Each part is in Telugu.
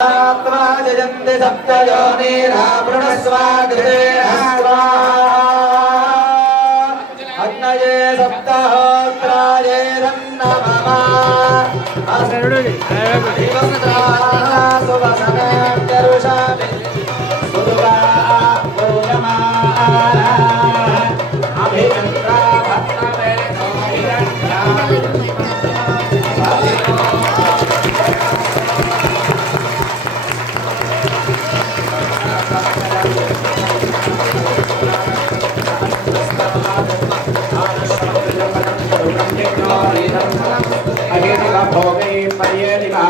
जयन्ति सप्तयोनिरावृणस्वागृते अग्नये सप्तहोत्राये भोगे पर्यदिवा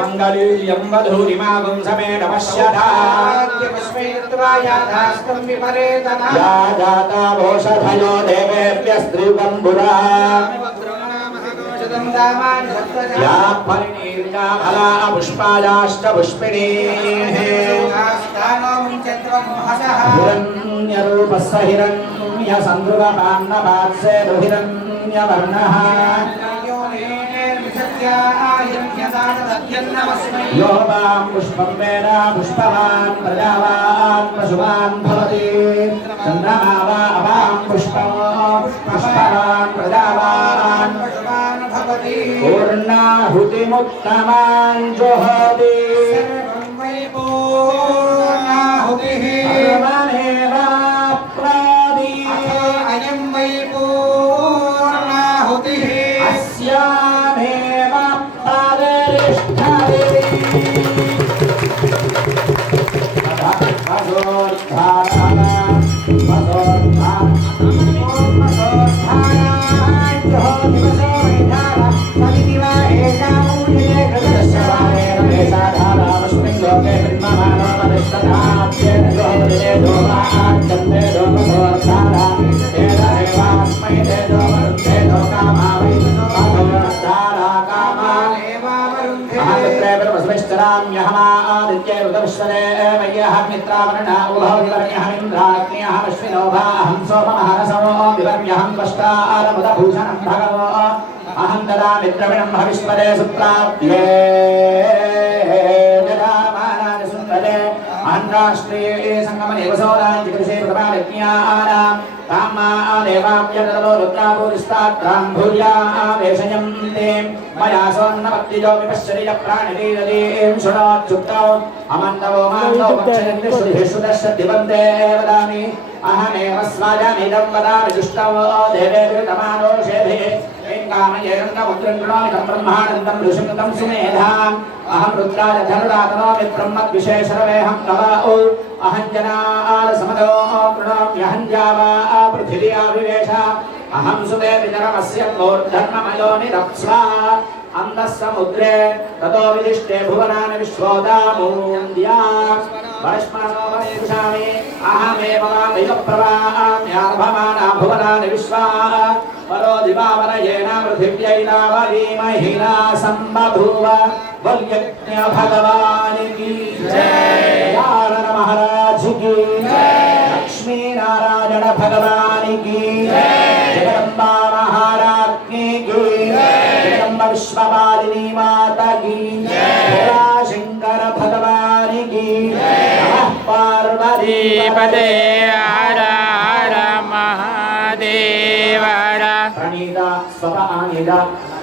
मङ्गलीयं वधूरिमागुं समेत पश्यथा या जाता भोषधयो देवेभ्यस्त्रिगम्बुरा या परिणीर्या फला पुष्पायाश्च पुष्पिणीः हिरण्यरूपः हिरण्यसन्दृगपान्नपात्से रुहिरण्यवर्णः यो वां पुष्पं वेद पुष्पवान् प्रजावान् पशुवान् भवति। चन्द्रमा वा अवां مطمئن جهدي سر ्यहमादित्ये रुदविश्वरे मय्यः मित्रावरणा उभौ विवर्ण्यः इन्द्राग्न्यः अश्विनोभाहं सोममहरसो विवर्ण्यहं वष्टारमुदभूषणं भगवो अहं तदा मित्रविणं भविष्मदे सुप्राप्ये जरामानानि सुन्दरे आन्ध्राष्ट्रिये सङ्गमनिवसोराञ्चिकृषे పుణ్యాన తామా దేవాభ్యర్దలో రుద్రాభూరిస్తాత్రాం భూర్యావేశయం తే మయా సోన్నమత్తిజో విపశ్చరియ ప్రాణిరీరీం సుడాచ్యుక్తౌ అమందవో మాందో పక్షయంతి శుద్ధిశుదశ్య అహమేవ స్వాజామిదం వదామి దుష్టవో దేవేభిర్తమానో సముద్రం గృణానికం బ్రహ్మానందం ఋషికృతం సుమేధాం అహం రుద్రాయ ధనుడా తనోమి బ్రహ్మద్విశేషరవేహం నవౌ అహం జనాల సమదో గృణామ్యహం జావా పృథివీ ఆవివేశ అహం సుతే విజరమస్య గౌర్ధర్మమలో నిరప్స్వ. అందః సముద్రే తతో విదిష్టే భువనాన విశ్వోదామూంద్యా పరస్మరమోపదేశామి అహమేవ మామియ ప్రవాహ్యార్భమానా భువనాని విశ్వా. పరో దివావరయేణ दिवावरयेन पृथिव्यैलावलीमहिना सम्बभूव वल्यज्ञ भगवान् की जय। नारायण महाराज की लक्ष्मी नारायण भगवान की जगदम्बा महाराज्ञी की जगदम्ब विश्वपालिनी माता की भोला शंकर भगवान की नमः पार्वती पदे ఆనీద స్వత ఆనీద.